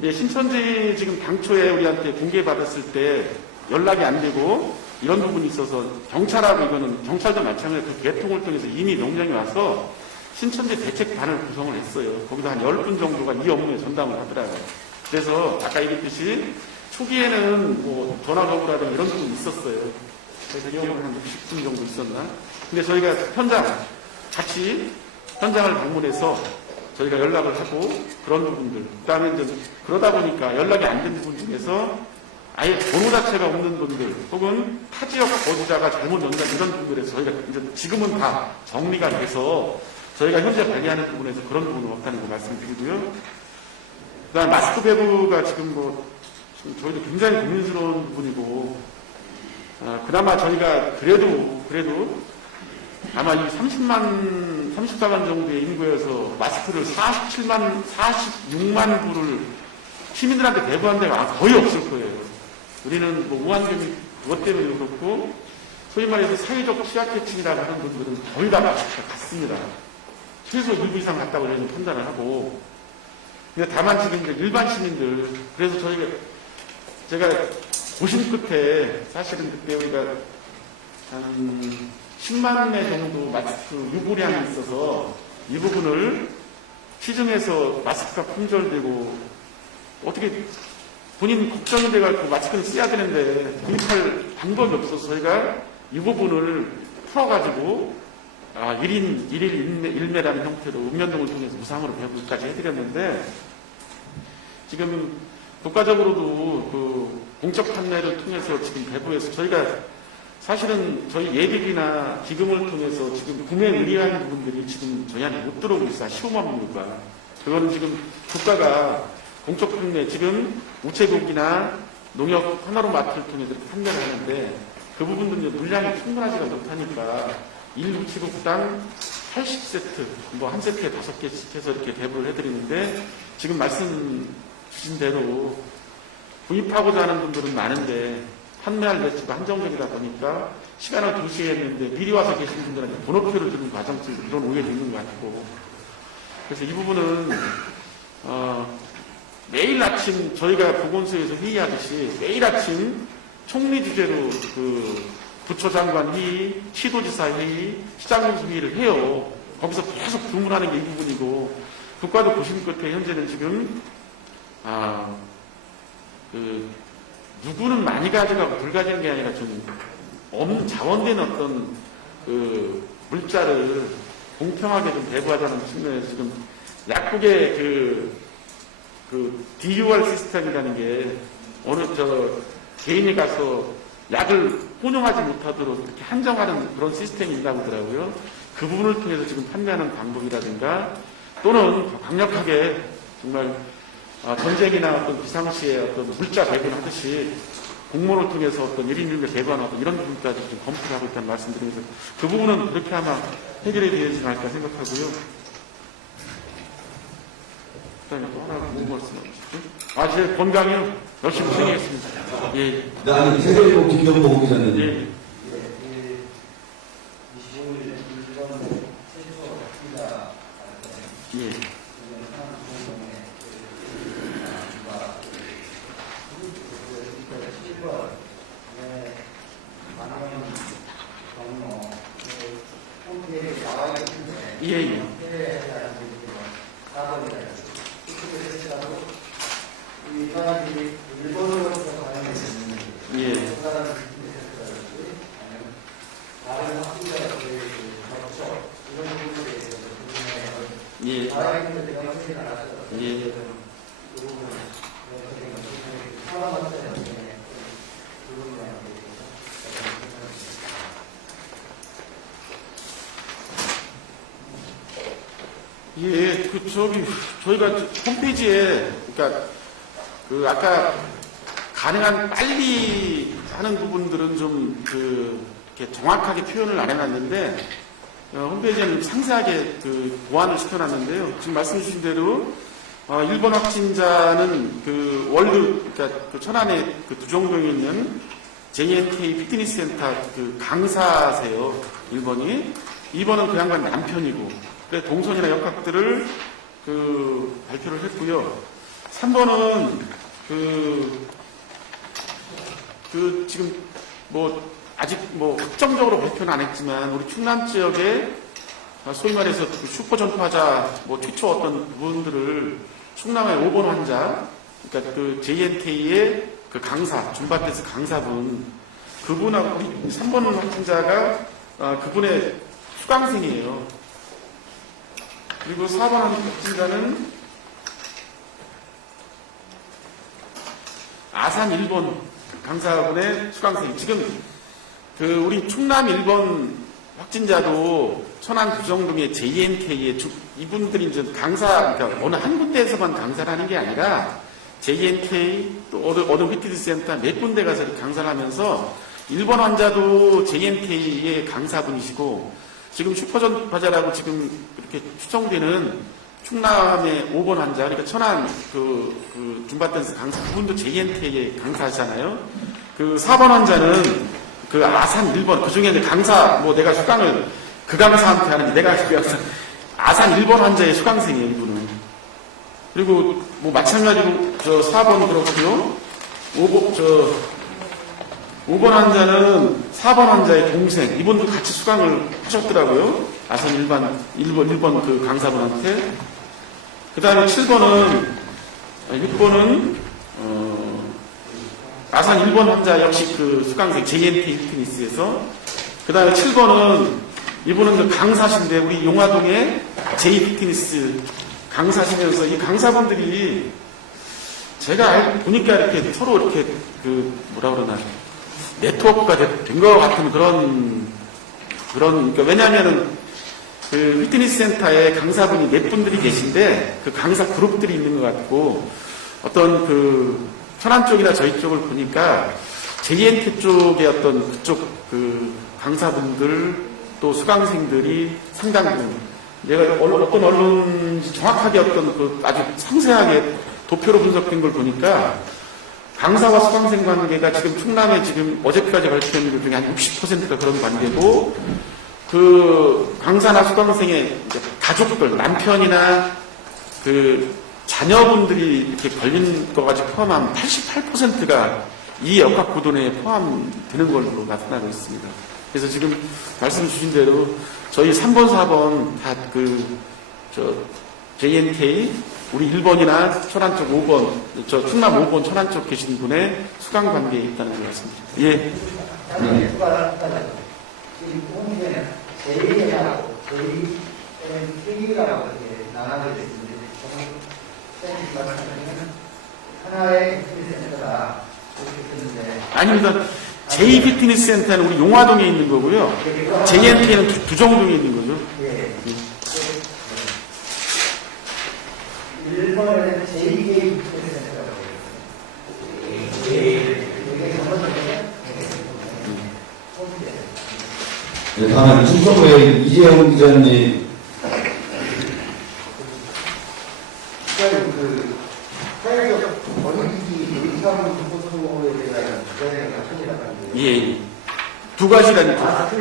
신천지 지금 당초에 우리한테 공개받았을 때 연락이 안 되고 이런 부분이 있어서 경찰하고 이거는 경찰도 마찬가지로 그 개통을 통해서 이미 명령이 와서 신천지 대책단을 구성을 했어요. 거기서 한 10분 정도가 이 업무에 전담을 하더라고요. 그래서 아까 얘기했듯이 초기에는 뭐 전화 거부라든가 이런 부분이 있었어요. 그래서 이 경우는 한 60분 정도 있었나? 근데 저희가 같이 현장을 방문해서 저희가 연락을 하고 그런 부분들, 그 다음에 이제 그러다 보니까 연락이 안 된 부분 중에서 아예 번호 자체가 없는 분들 혹은 타 지역 거주자가 잘못 연락 이런 부분에서 저희가 이제 지금은 다 정리가 돼서 저희가 현재 관리하는 부분에서 그런 부분은 없다는 거 말씀드리고요. 그다음 마스크 배부가 지금 지금 저희도 굉장히 고민스러운 부분이고, 그나마 저희가 그래도 아마 이 34만 정도의 인구여서 마스크를 46만 부를 시민들한테 배부한 데가 거의 없을 거예요. 우리는 우한경이 그것 때문에 그렇고, 소위 말해서 사회적 취약계층이라고 하는 분들은 거의 다 마스크가 같습니다. 최소 일부 이상 같다고 저희는 판단을 하고, 근데 다만 지금 이제 일반 시민들, 그래서 제가 고심 끝에 사실은 그때 우리가 한 10만 회 정도 마스크 유보량이 있어서 이 부분을 시중에서 마스크가 품절되고 어떻게 본인 걱정이 돼가지고 마스크를 써야 되는데 구입할 방법이 없어서 저희가 이 부분을 풀어가지고 1인 1매라는 형태로 읍면동을 통해서 무상으로 배부까지 해드렸는데, 지금 국가적으로도 그 공적 판매를 통해서 지금 배부해서 저희가 사실은 저희 예비비나 기금을 통해서 지금 구매 의뢰하는 부분들이 지금 저희한테 못 들어오고 있어요. 15만 부가. 그거는 지금 국가가 공적 판매, 지금 우체국이나 농협 하나로마트를 통해서 판매를 하는데 그 부분들은 물량이 충분하지가 못하니까 1우체국당 80세트, 한 세트에 5개씩 해서 이렇게 배부를 해드리는데, 지금 말씀 주신 대로 구입하고자 하는 분들은 많은데 판매할 매수가 한정적이다 보니까 시간을 2시에 했는데 미리 와서 계신 분들한테 번호표를 주는 과정 속에서 그런 오해도 있는 것 같고, 그래서 이 부분은 매일 아침 저희가 보건소에서 회의하듯이 매일 아침 총리 주재로 부처장관 회의, 시도지사 회의, 시장님수 회의를 해요. 거기서 계속 주문하는 게 이 부분이고, 국가도 보신 끝에 현재는 지금 누구는 많이 가져가고 불 가지는 게 아니라 좀 없는 자원된 어떤 물자를 공평하게 좀 배부하자는 측면에서 지금 약국의 DUR 시스템이라는 게 개인이 가서 약을 혼용하지 못하도록 이렇게 한정하는 그런 시스템이 있다고 하더라고요. 그 부분을 통해서 지금 판매하는 방법이라든가, 또는 강력하게 정말 전쟁이나 어떤 비상시에 어떤 물자 배분하듯이 공무원을 통해서 어떤 1인 1매 배분하는 이런 부분까지 좀 검토를 하고 있다는 말씀드리면서 그 부분은 그렇게 아마 해결이 되지 않을까 생각하고요. 그다음에 또 하나 궁금한 말씀 없으시죠? 제 건강이요. 열심히 수행하겠습니다. 예. 아니, 세계일보 김경보 기자님. 예. 예. 예. 예. 예. 예, 저희가 홈페이지에, 그러니까, 아까 가능한 빨리 하는 부분들은 좀, 이렇게 정확하게 표현을 안 해놨는데, 홈페이지에는 상세하게 보완을 시켜놨는데요. 지금 말씀 주신 대로, 일본 확진자는 그러니까 천안에 두정동에 있는 JNK 피트니스 센터 강사세요. 1번이. 2번은 그 양반 남편이고, 동선이나 역학들을 발표를 했고요. 3번은 지금 아직 확정적으로 발표는 안 했지만 우리 충남 지역에 소위 말해서 그 슈퍼전파자 뭐 최초 어떤 부분들을 충남의 5번 환자, 그러니까 그 JNK의 그 강사, 줌바테스 강사분, 그분하고 우리 3번 환자가 그분의 수강생이에요. 그리고 4번 환자는 아산 1번 강사분의 수강생. 지금 그 우리 충남 1번 확진자도 천안 부정동의 JNK의 이분들이 이제 강사, 그러니까 어느 한 군데에서만 강사를 하는 게 아니라 JNK 또 어느 피트니스 센터 몇 군데 가서 이렇게 강사를 하면서 1번 환자도 JNK의 강사분이시고 지금 슈퍼전파자라고 지금 이렇게 추정되는 충남의 5번 환자, 그러니까 천안 그 줌바댄스 강사 그분도 JNK의 강사잖아요. 그 4번 환자는 그 아산 1번, 그 중에 이제 강사, 뭐 내가 수강을 그 강사한테 하는데 내가 그 강사, 아산 1번 환자의 수강생이에요, 이분은. 그리고 뭐 마찬가지로 저 4번 그렇고요. 5번 환자는 4번 환자의 동생, 이분도 같이 수강을 하셨더라고요. 아산 1번 그 강사분한테. 그 다음에 6번은, 아산 1번 환자 역시 그 수강생 JNK 피트니스에서. 그 다음에 7번은, 이분은 그 강사신데, 우리 용화동의 J 피트니스 강사시면서 이 강사분들이 제가 보니까 이렇게 서로 이렇게 그 뭐라 그러나, 네트워크가 된 것 같은 그러니까 왜냐하면은 그 피트니스 센터에 강사분이 몇 분들이 계신데 그 강사 그룹들이 있는 것 같고 어떤 그 천안 쪽이나 저희 쪽을 보니까 JNK 쪽의 어떤 그쪽 그 강사분들 또 수강생들이 상당분 내가 어떤 언론인지 정확하게 어떤 그 아주 상세하게 도표로 분석된 걸 보니까 강사와 수강생 관계가 지금 충남에 지금 어제까지 발표된 것 중에 한 60%가 그런 관계고 그 강사나 수강생의 가족들, 남편이나 그 자녀분들이 이렇게 걸린 것까지 포함하면 88%가 이 역학구도 내에 포함되는 걸로 나타나고 있습니다. 그래서 지금 말씀 주신 대로 저희 3번, 4번 다 JNK 우리 1번이나 천안 쪽 5번, 충남 5번 천안 쪽 계신 분의 수강 관계에 있다는 것 같습니다. 예. 제이라고 제이라고 나눠져 있는데 하나의 피트니스 센터가 그렇게 했는데 아닙니다. J 피트니스 센터는 우리 용화동에 있는 거고요. JNK는 두정동에 있는 거죠. 예. 일본에는 제이게이 피트니스 센터라고 네, 다음은 충청도의 이재영 기자님. 그 사회적 어린이집 의사분 보호에 대한 주장을 하시라는 예. 두 가지라니까. 마스크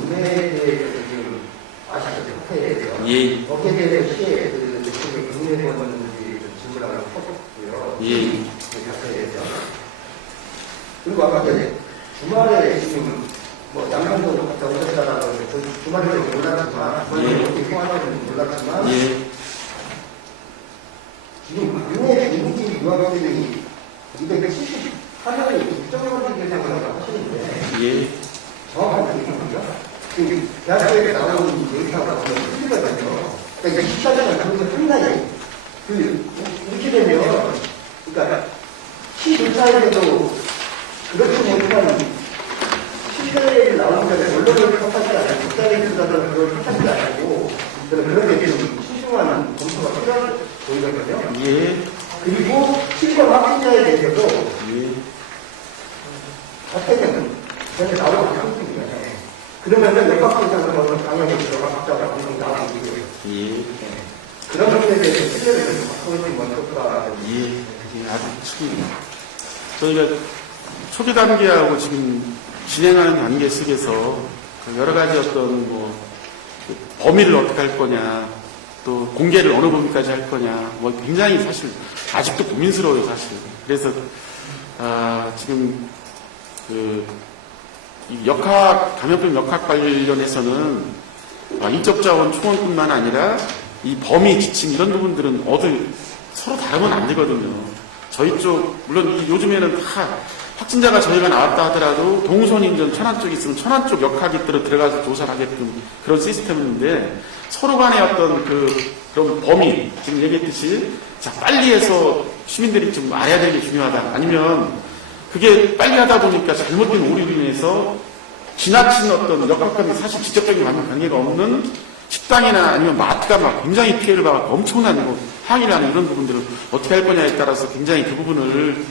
구매에 대해서 지금 아시죠? 호텔에 대해서. 예. 거기에 대해서 시에 그 구매권들이 질문하고 퍼졌고요. 예. 그 대해서. 그리고 아까 주말에 지금 뭐 양양도 갔다 오셨다라고 주말에 몰랐지만 어떻게 소환하는지 몰랐지만 예. 지금 국내 중국인 유학생이 278명이 국정원들 대상으로 하시는데 예. 정확한 얘기입니다. 지금 대학교에 나오는 데이터가 틀리거든요. 그러니까 14년은 그런 걸 상당히 이렇게 되면 그러니까 시조사에도 그렇게 못한 실내에 나오는 것에 언론을 탓하지 않고 국가에 들어가서 그걸 탓하지 않고 그런 게 좀 신중한 검토가 필요한 보이거든요. 예. 그리고 실전 확진자에 대해서도 어떻게든 전에 나오고 있습니다. 그러면은 역학検사는 어떤 강력히 들어가 각자가 방송 나오고 있고요. 예. 그런 부분에 대해서 신뢰를 좀 바꾸는 게 어떨까. 예. 아주 축입니다. 저희가 초기 단계하고 지금 진행하는 단계 속에서 여러 가지 어떤 그 범위를 어떻게 할 거냐, 또 공개를 어느 범위까지 할 거냐, 뭐 굉장히 사실 아직도 고민스러워요, 사실. 그래서 지금 이 감염병 역학 관련해서는 인적 자원 총원뿐만 아니라 이 범위 지침 이런 부분들은 서로 다르면 안 되거든요. 저희 쪽 물론 요즘에는 다 확진자가 저희가 나왔다 하더라도 동선인전 천안 쪽이 있으면 천안 쪽 역학이 들어가서 조사를 하게끔 그런 시스템인데 서로 간의 어떤 그런 범위 지금 얘기했듯이 자 빨리 해서 시민들이 좀 알아야 되는 게 중요하다. 아니면 그게 빨리 하다 보니까 잘못된 오류로 인해서 지나친 어떤 역학과는 사실 직접적인 관계가 없는 식당이나 아니면 마트가 막 굉장히 피해를 받고 엄청난 항의를 하는 이런 부분들을 어떻게 할 거냐에 따라서 굉장히 그 부분을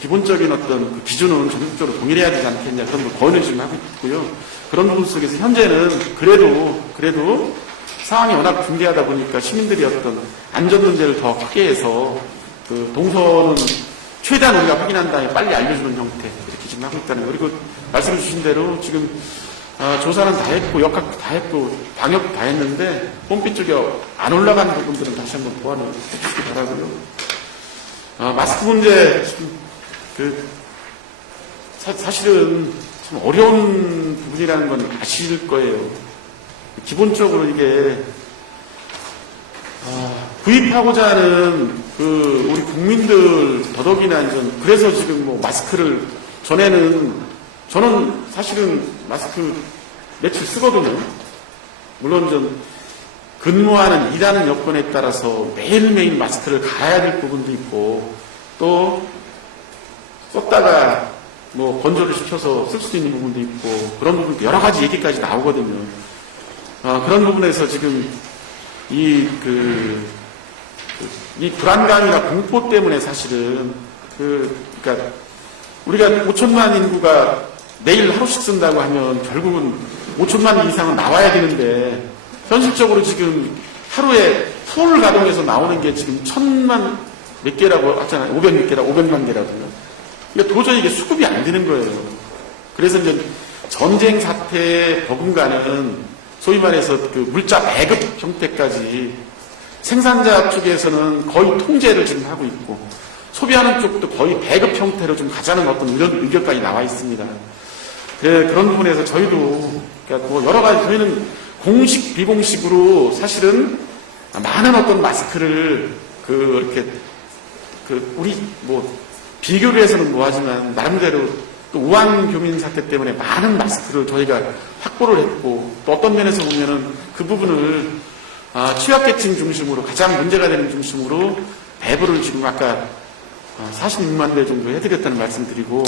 기본적인 어떤 그 기준은 전국적으로 동일해야 되지 않겠냐 그런 걸 권유 지금 하고 있고요. 그런 부분 속에서 현재는 그래도 상황이 워낙 중대하다 보니까 시민들이 어떤 안전 문제를 더 크게 해서 그 동선은 최대한 우리가 확인한 다음에 빨리 알려주는 형태 이렇게 지금 하고 있다는 거. 그리고 말씀 주신 대로 지금 조사는 다 했고 역학도 다 했고 방역도 다 했는데 홈피 쪽에 안 올라가는 부분들은 다시 한번 보완을 해주시기 바라고요. 마스크 문제 사실은 참 어려운 부분이라는 건 아실 거예요. 기본적으로 이게 구입하고자 하는 우리 국민들 더더기나 그래서 지금 마스크를 저는 사실은 마스크 며칠 쓰거든요. 물론 근무하는 일하는 여건에 따라서 매일매일 마스크를 갈아야 될 부분도 있고 또 썼다가 건조를 시켜서 쓸 수 있는 부분도 있고 그런 부분 여러 가지 얘기까지 나오거든요. 그런 부분에서 지금 이 불안감이나 공포 때문에 사실은 그러니까 우리가 5천만 인구가 내일 하루씩 쓴다고 하면 결국은 5천만 이상은 나와야 되는데 현실적으로 지금 하루에 풀 가동해서 나오는 게 지금 1,000만 몇 개라고 하잖아요. 500몇 개라 500만 개라고요. 그러니까 도저히 이게 수급이 안 되는 거예요. 그래서 이제 전쟁 사태에 버금가는 소위 말해서 그 물자 배급 형태까지 생산자 쪽에서는 거의 통제를 지금 하고 있고 소비하는 쪽도 거의 배급 형태로 좀 가자는 어떤 이런 의견까지 나와 있습니다. 그런 부분에서 저희도 그러니까 여러 가지 저희는 공식 비공식으로 사실은 많은 어떤 마스크를 이렇게 우리 비교를 해서는 뭐하지만 나름대로 또 우한 교민 사태 때문에 많은 마스크를 저희가 확보를 했고 또 어떤 면에서 보면은 그 부분을 취약계층 중심으로 가장 문제가 되는 중심으로 배부를 지금 아까 46만 대 정도 해드렸다는 말씀드리고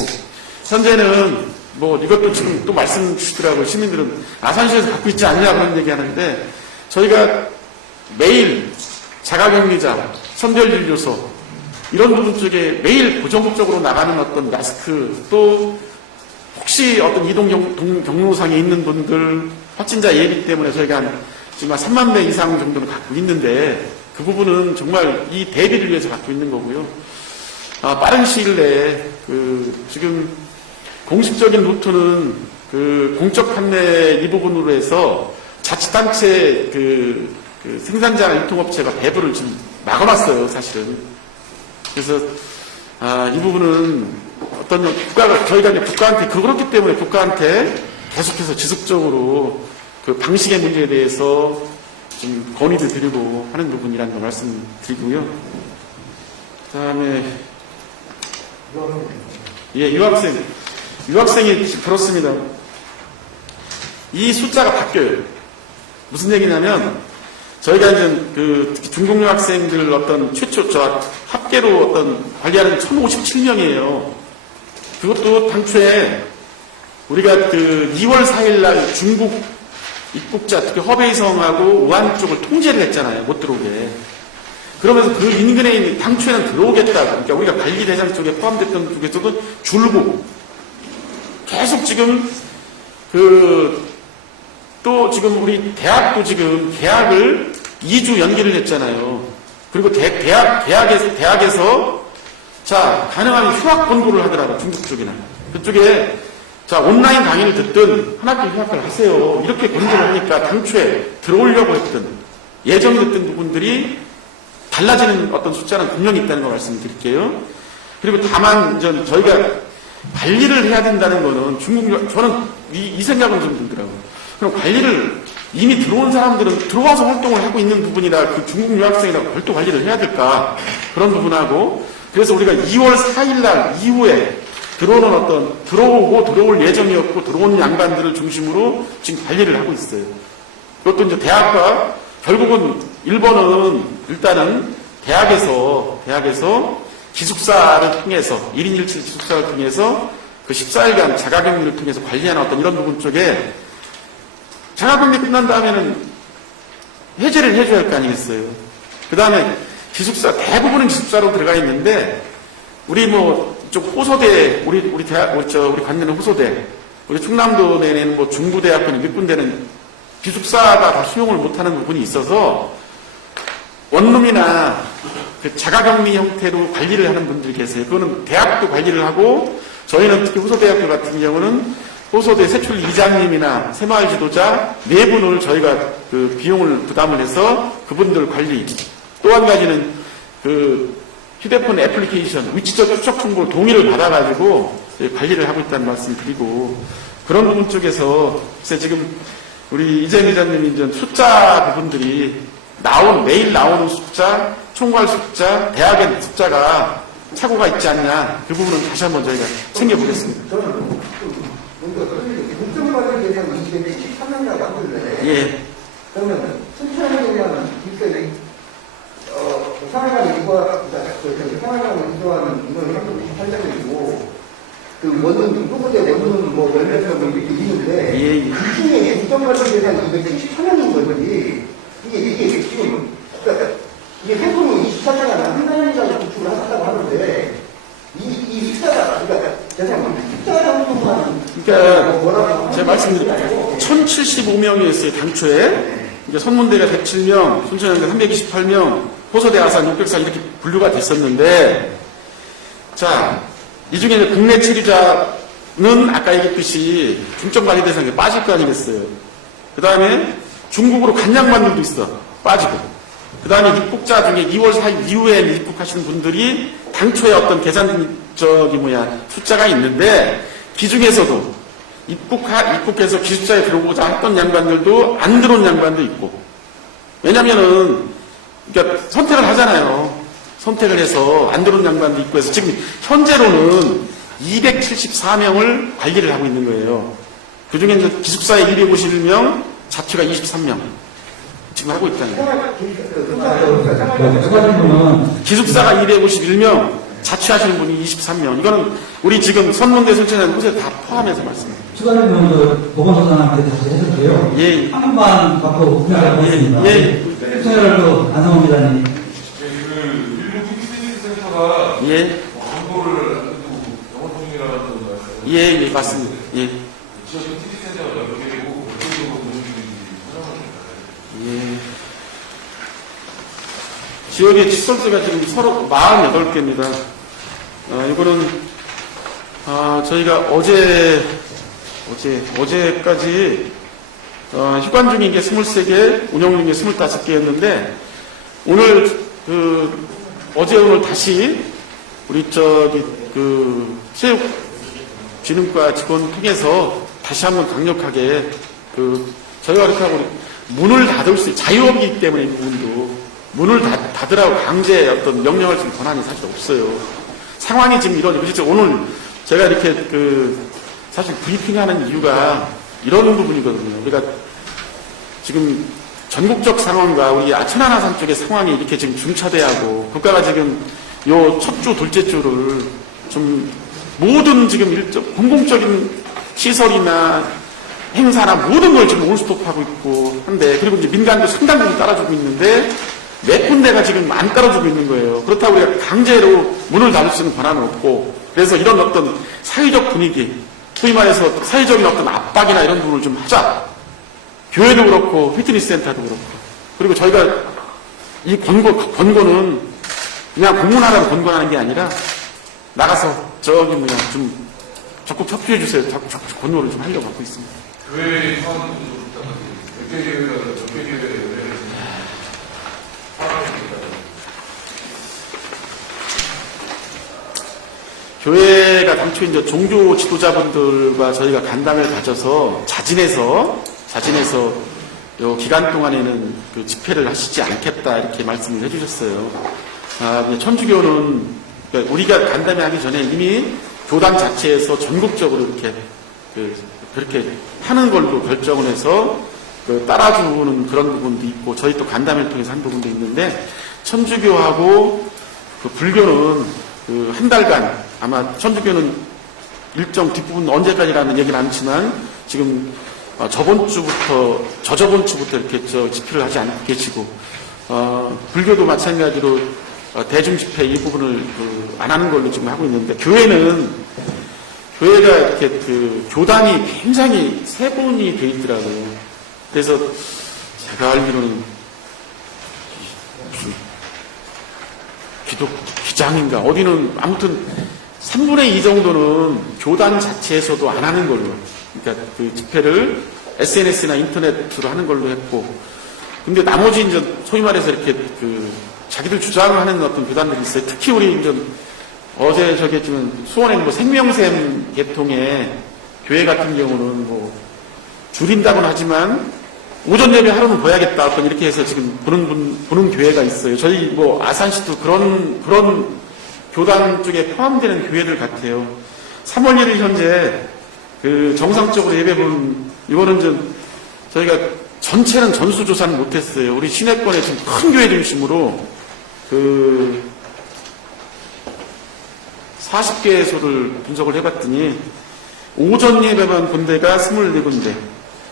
현재는 이것도 지금 또 말씀 주시더라고요. 시민들은 아산시에서 갖고 있지 않냐 그런 얘기 하는데 저희가 매일 자가격리자, 선별진료소 이런 부분 쪽에 매일 고정적으로 나가는 어떤 마스크 또 혹시 어떤 이동 경로상에 있는 분들 확진자 예비 때문에 저희가 지금 3만 대 이상 정도는 갖고 있는데 그 부분은 정말 이 대비를 위해서 갖고 있는 거고요. 빠른 시일 내에 지금 공식적인 루트는 공적 판매 이 부분으로 해서 자치단체 생산자나 유통업체가 배부를 지금 막아놨어요, 사실은. 그래서 이 부분은 저희가 이제 국가한테 그렇기 때문에 국가한테 계속해서 지속적으로 방식의 문제에 대해서 좀 건의도 드리고 하는 부분이라는 걸 말씀드리고요. 그다음에 유학생이 그렇습니다. 이 숫자가 바뀌어요. 무슨 얘기냐면 저희가 이제 특히 중국 유학생들 최초 합계로 관리하는 1,057명이에요. 그것도 당초에 우리가 2월 4일 날 중국 입국자 특히 허베이성하고 우한 쪽을 통제를 했잖아요. 못 들어오게. 그러면서 그 인근에 있는 당초에는 들어오겠다. 그러니까 우리가 관리 대상 쪽에 포함됐던 쪽에서도 줄고 계속 지금 또 지금 우리 대학도 지금 개학을 2주 연기를 했잖아요. 그리고 대학에서 가능하면 휴학 권고를 하더라고요. 중국 쪽이나. 그쪽에 온라인 강의를 듣든 한 학기 휴학을 하세요. 이렇게 권고를 하니까 당초에 들어오려고 했던 예정이 됐던 부분들이 달라지는 어떤 숫자는 분명히 있다는 걸 말씀드릴게요. 그리고 다만 저희가 관리를 해야 된다는 거는 저는 이 생각은 좀 들더라고요. 그럼 관리를 이미 들어온 사람들은 들어와서 활동을 하고 있는 부분이라 그 중국 유학생이라고 별도 관리를 해야 될까? 그런 부분하고, 그래서 우리가 2월 4일 날 이후에 들어올 예정이었고, 들어온 양반들을 중심으로 지금 관리를 하고 있어요. 그것도 이제 대학과, 결국은 1번은 일단은 대학에서 기숙사를 통해서, 1인 1실 기숙사를 통해서 그 14일간 자가격리를 통해서 관리하는 어떤 이런 부분 쪽에 자가격리 끝난 다음에는 해제를 해줘야 할 거 아니겠어요. 그 다음에 기숙사, 대부분은 기숙사로 들어가 있는데, 우리 좀 호소대, 우리 관내는 호소대, 우리 충남도 내에는 중부대학교는 일꾼대는 기숙사가 다 수용을 못하는 부분이 있어서, 원룸이나 그 자가격리 형태로 관리를 하는 분들이 계세요. 그거는 대학도 관리를 하고, 저희는 특히 호소대학교 같은 경우는 호소대 세출 이장님이나 새마을 지도자 4분을 저희가 그 비용을 부담을 해서 그분들 관리. 또 한 가지는 그 휴대폰 애플리케이션 위치적 추적 정보를 동의를 받아가지고 관리를 하고 있다는 말씀 드리고, 그런 부분 쪽에서 지금 우리 이재 기자님이 이제 숫자 부분들이 매일 나오는 숫자, 총괄 숫자, 대학의 숫자가 착오가 있지 않냐, 그 부분은 다시 한번 저희가 챙겨보겠습니다. 저는 국정과정에 대한 273명이라고 하는데, 예. 그러면 순천에 대한 일단은 상하강 이과 상하강 이과는 이건 98명이고, 그 원룸 후보대 원룸 몇몇 명 이렇게 있는데, 예. 그 중에 국정과정에 대한 273명인 거지. 이게 지금 그러니까 이게 세분이 24시간 한 달이라고 구축을 하셨다고 하는데, 이 숫자가, 그러니까, 숫자 정도만. 그러니까, 제가 말씀드릴게요. 1075명이었어요, 당초에. 이제 선문대가 107명, 순천여대 328명, 호소대 아산 604 이렇게 분류가 됐었는데, 자, 이 중에 이제 국내 체류자는 아까 얘기했듯이 중점관리 대상에 빠질 거 아니겠어요. 그 다음에 중국으로 간 양반들도 있어. 빠지고. 그 다음에 입국자 중에 2월 4일 이후에 입국하시는 분들이 당초에 어떤 숫자가 있는데, 그 중에서도 입국해서 기숙사에 들어오고자 했던 양반들도 안 들어온 양반도 있고. 왜냐면은, 그러니까 선택을 하잖아요. 선택을 해서 안 들어온 양반도 있고 해서 지금 현재로는 274명을 관리를 하고 있는 거예요. 그 중에 이제 기숙사에 251명, 자취가 23명. 지금 하고 있다는 거예요. 기숙사가 251명, 자취하시는 분이 23명. 이거는 우리 지금 선문대 선천한 곳에 다 포함해서 말씀드립니다. 추가적으로 보건소장한테 다시 해줄게요. 예. 한 번만 받고 분명하게 하겠습니다. 예. 청취자들도 안성호 기자님. 일부 PT센터가 예. 광고를 안 듣고 영어 통역이라는 말씀. 예, 맞습니다. 예. 지역 PT센터가 몇 개 되고 어떤 예. 지역의 칫솔수가 지금 서로 48개입니다. 이거는, 저희가 어제까지, 휴관 중인 게 23개, 운영 중인 게 25개였는데, 어제 오늘 다시, 우리 체육진흥과 직원 통해서 다시 한번 강력하게, 저희가 그렇게 하고, 문을 닫을 수, 자유업이기 때문에 이 부분도, 문을 닫으라고 강제 어떤 명령할 수 있는 권한이 사실 없어요. 상황이 지금 그렇죠. 오늘 제가 이렇게 사실 브리핑하는 이유가 이런 부분이거든요. 우리가 지금 전국적 상황과 우리 천안아산 쪽의 상황이 이렇게 지금 중차대하고 국가가 지금 요 첫 주, 둘째 주를 좀 모든 지금 공공적인 시설이나 행사나 모든 걸 지금 올스톱하고 있고 한데, 그리고 이제 민간도 상당 부분 따라주고 있는데, 몇 군데가 지금 안 따라주고 있는 거예요. 그렇다고 우리가 강제로 문을 닫을 수 있는 권한은 없고, 그래서 이런 어떤 사회적 분위기, 소위 말해서 사회적인 어떤 압박이나 이런 부분을 좀 하자. 교회도 그렇고, 피트니스 센터도 그렇고. 그리고 저희가 이 권고는 그냥 공문하라고 권고하는 게 아니라, 나가서 좀 적극 협조해 주세요. 적극 권고를 좀 하려고 하고 있습니다. 교회 사원도 좀 부탁드립니다. 몇개 교회가 몇개 교회가 교회가 당초 이제 종교 지도자분들과 저희가 간담회를 가져서 자진해서 요 기간 동안에는 그 집회를 하시지 않겠다 이렇게 말씀을 해주셨어요. 천주교는 그러니까 우리가 간담회 하기 전에 이미 교단 자체에서 전국적으로 이렇게 그렇게 하는 걸로 결정을 해서 따라주는 그런 부분도 있고 저희 또 간담회를 통해서 한 부분도 있는데 천주교하고 그 불교는 한 달간 아마 천주교는 일정 뒷부분 언제까지라는 얘기는 않지만 지금 저번 주부터 이렇게 집회를 하지 않고 계시고 불교도 마찬가지로 대중 집회 이 부분을 안 하는 걸로 지금 하고 있는데 교회가 이렇게 교단이 굉장히 세분이 돼 있더라고요. 그래서 제가 알기로는 무슨 기장인가 어디는 아무튼 3분의 2 정도는 교단 자체에서도 안 하는 걸로 그러니까 그 집회를 SNS나 인터넷으로 하는 걸로 했고 근데 나머지 이제 소위 말해서 이렇게 자기들 주장을 하는 어떤 교단들이 있어요. 특히 우리 이제 어제 지금 수원에 생명샘 계통의 교회 같은 경우는 줄인다고는 하지만 오전 예배 하루는 보야겠다 어떤 이렇게 해서 지금 보는 교회가 있어요. 저희 아산시도 그런 교단 쪽에 포함되는 교회들 같아요. 3월 1일 현재 정상적으로 예배 보는 이거는 저희가 전체는 전수조사는 못했어요. 우리 시내권에 지금 큰 교회 중심으로 40개소를 분석을 해봤더니 오전 예배만 본 데가 24군데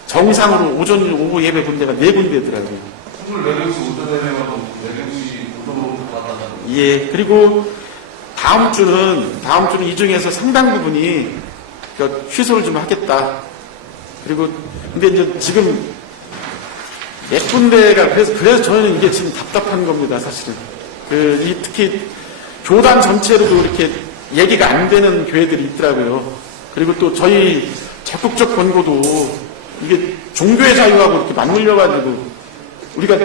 정상으로 오전 오후 예배 본 데가 4군데더라고요. 24개씩 오전 예배만 4개씩 오전으로 받았다는 예. 그리고 다음 주는 이 중에서 상당 부분이 취소를 좀 하겠다. 그리고 근데 이제 지금 예쁜데가 그래서 저는 이게 지금 답답한 겁니다, 사실은. 특히 교단 전체로도 이렇게 얘기가 안 되는 교회들이 있더라고요. 그리고 또 저희 적극적 권고도 이게 종교의 자유하고 이렇게 맞물려가지고 우리가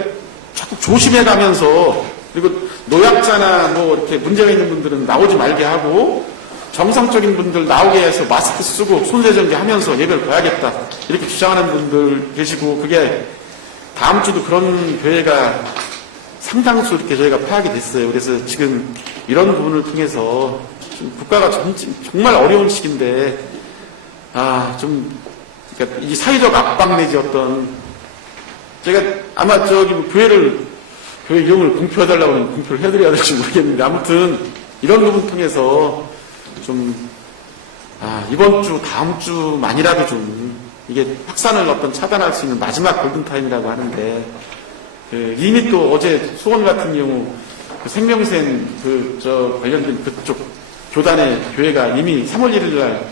자꾸 조심해가면서 그리고 노약자나 이렇게 문제가 있는 분들은 나오지 말게 하고 정상적인 분들 나오게 해서 마스크 쓰고 손세정기 하면서 예배를 봐야겠다 이렇게 주장하는 분들 계시고 그게 다음 주도 그런 교회가 상당수 이렇게 저희가 파악이 됐어요. 그래서 지금 이런 부분을 통해서 국가가 정말 어려운 시기인데 그러니까 이 사회적 압박 내지 제가 아마 교회 이름을 공표해달라고 하면 공표를 해드려야 될지 모르겠는데 아무튼 이런 부분 통해서 이번 주 다음 주만이라도 이게 확산을 차단할 수 있는 마지막 골든타임이라고 하는데 이미 또 어제 수원 같은 경우 생명샘 관련된 그쪽 교단의 교회가 이미 3월 1일 날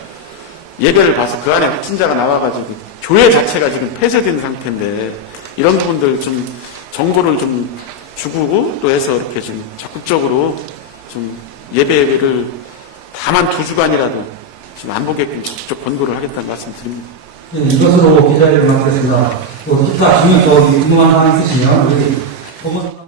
예배를 봐서 그 안에 확진자가 나와가지고 교회 자체가 지금 폐쇄된 상태인데 이런 부분들 정보를 주고 또 해서 이렇게 적극적으로 예배를 다만 2주간이라도 안 보게끔 적극적 권고를 하겠다는 말씀 드립니다. 네, 이것으로 기자회견을 마치겠습니다. 기타 중요한 궁금한 사항 있으시면 우리 보건